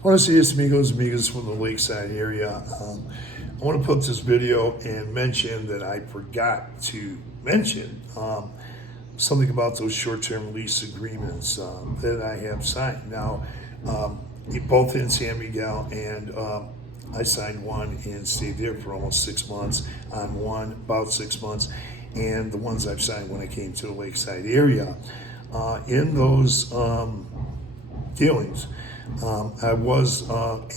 Buenos dias, amigos from the Lakeside area. I want to put this video and mention that I forgot to mention something about those short-term lease agreements that I have signed. Now, both in San Miguel and I signed one and stayed there for almost 6 months, on one about 6 months, and the ones I've signed when I came to the Lakeside area. In those dealings, I was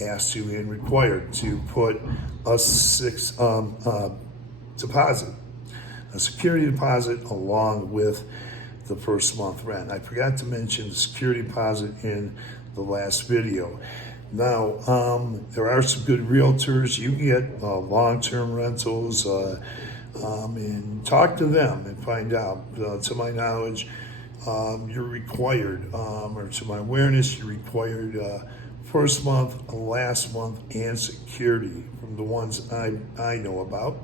asked to and required to put a deposit, a security deposit, along with the first month rent. I forgot to mention the security deposit in the last video. Now, there are some good realtors. You can get long-term rentals and talk to them and find out. To my knowledge, you're required, or to my awareness, you're required first month, last month, and security from the ones I know about.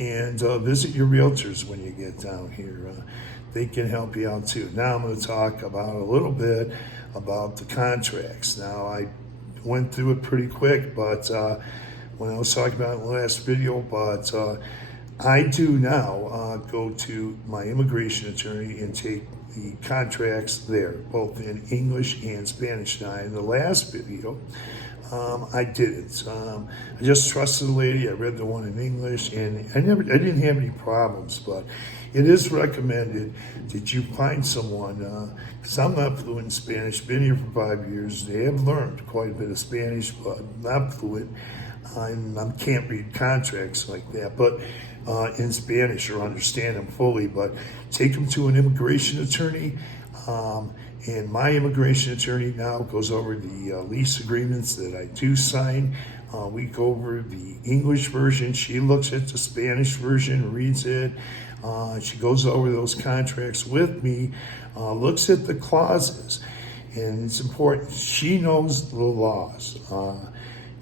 And visit your realtors when you get down here. They can help you out too. Now I'm going to talk about a little bit about the contracts. Now, I went through it pretty quick, but when I was talking about it in the last video, but I do now go to my immigration attorney and take the contracts there, both in English and Spanish. Now, in the last video, I didn't. I just trusted the lady. I read the one in English, and I didn't have any problems. But it is recommended that you find someone, because I'm not fluent in Spanish. Been here for 5 years. They have learned quite a bit of Spanish, but not fluent. I can't read contracts like that, but in Spanish, or understand them fully. But take them to an immigration attorney. And my immigration attorney now goes over the lease agreements that I do sign. We go over the English version. She looks at the Spanish version, reads it. She goes over those contracts with me, looks at the clauses. And it's important. She knows the laws.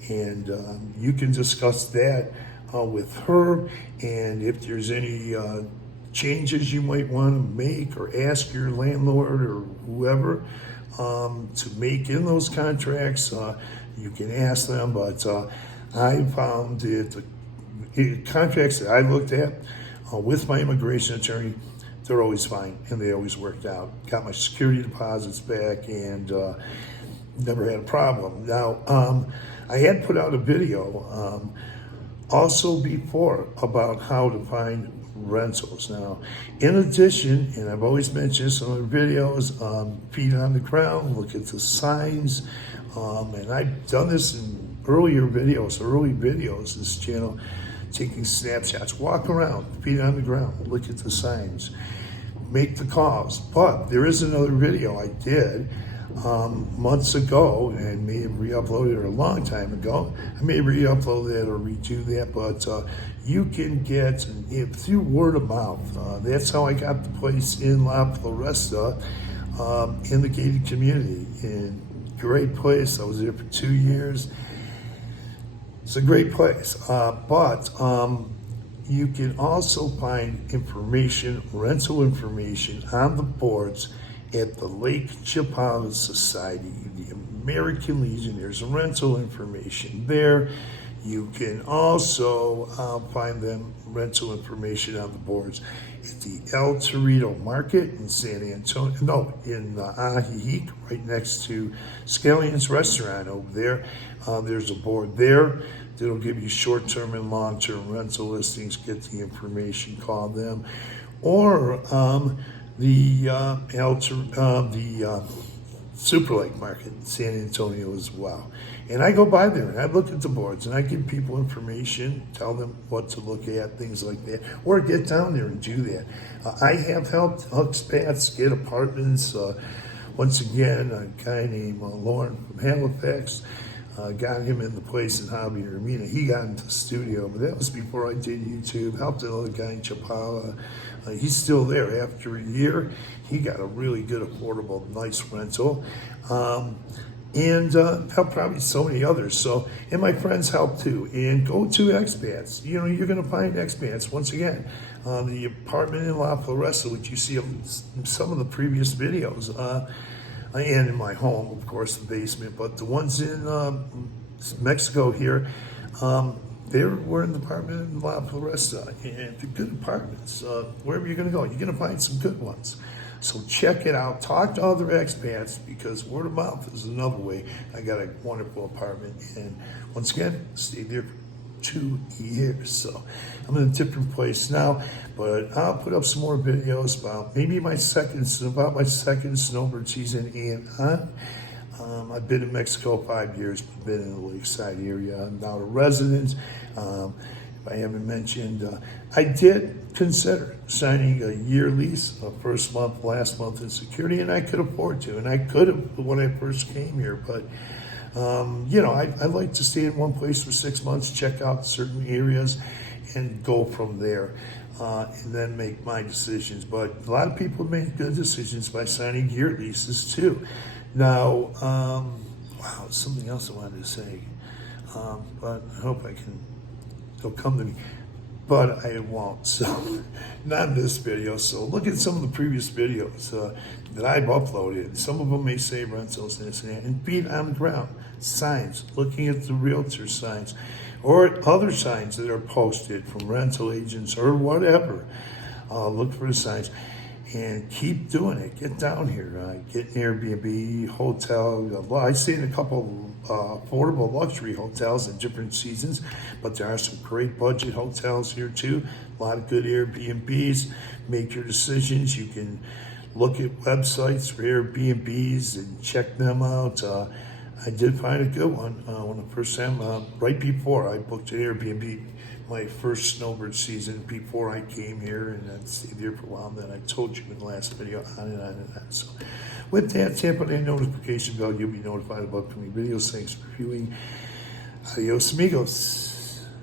And you can discuss that with her. And if there's any changes you might want to make, or ask your landlord or whoever to make in those contracts, you can ask them. But I found that the contracts that I looked at with my immigration attorney, they're always fine, and they always worked out. Got my security deposits back, and never had a problem. Now, I had put out a video also before about how to find rentals. Now, in addition, and I've always mentioned this in other videos, feet on the ground, look at the signs, and I've done this in early videos, this channel, taking snapshots. Walk around, feet on the ground, look at the signs, make the calls. But there is another video I did months ago, and may have re-uploaded it a long time ago. I may re-upload that or redo that, but you can get it through word of mouth. That's how I got the place in La Floresta, in the gated community. And great place. I was there for 2 years. It's a great place. But you can also find information, rental information, on the boards at the Lake Chapala Society, the American Legion. There's rental information there. You can also find them rental information on the boards at the El Torito Market in San Antonio, no, in Ajijic, right next to Scalion's Restaurant over there. There's a board there that'll give you short-term and long-term rental listings. Get the information, call them. Or the Super Lake Market in San Antonio as well. And I go by there and I look at the boards and I give people information, tell them what to look at, things like that, or get down there and do that. I have helped expats get apartments. Once again, a guy named Lauren from Halifax, got him in the place in Hobby Hermina. He got into the studio, but that was before I did YouTube. Helped another guy in Chapala. He's still there. After a year, he got a really good, affordable, nice rental. And helped probably so many others. So, and my friends help too. And go to expats. You know, you're going to find expats. Once again, the apartment in La Floresta, which you see in some of the previous videos, and in my home, of course, the basement. But the ones in Mexico here, we're in the apartment in La Floresta, and they're good apartments. Wherever you're going to go, you're going to find some good ones. So check it out. Talk to other expats, because word of mouth is another way. I got a wonderful apartment, and once again, stayed there for 2 years. So I'm in a different place now, but I'll put up some more videos about my second snowbird season and on. I've been in Mexico 5 years, but been in the lakeside area. I'm now a resident. If I haven't mentioned, I did consider signing a year lease, first month, last month in security, and I could afford to, and I could have when I first came here, but I like to stay in one place for 6 months, check out certain areas, and go from there, and then make my decisions. But a lot of people make good decisions by signing year leases too. Now, wow, something else I wanted to say, but I hope it'll come to me, but I won't. So, not in this video. So, look at some of the previous videos that I've uploaded. Some of them may say rentals and this and that, and feet on the ground, signs, looking at the realtor signs, or other signs that are posted from rental agents or whatever. Look for the signs. And keep doing it. Get down here. Get an Airbnb, hotel. I stayed in a couple affordable luxury hotels in different seasons, but there are some great budget hotels here too. A lot of good Airbnbs. Make your decisions. You can look at websites for Airbnbs and check them out. I did find a good one when the first time, right before I booked an Airbnb, my first snowbird season before I came here, and I stayed here for a while. And then I told you in the last video, on and on and on. So, with that, tap on that notification bell. You'll be notified about upcoming videos. Thanks for viewing. Adios, amigos.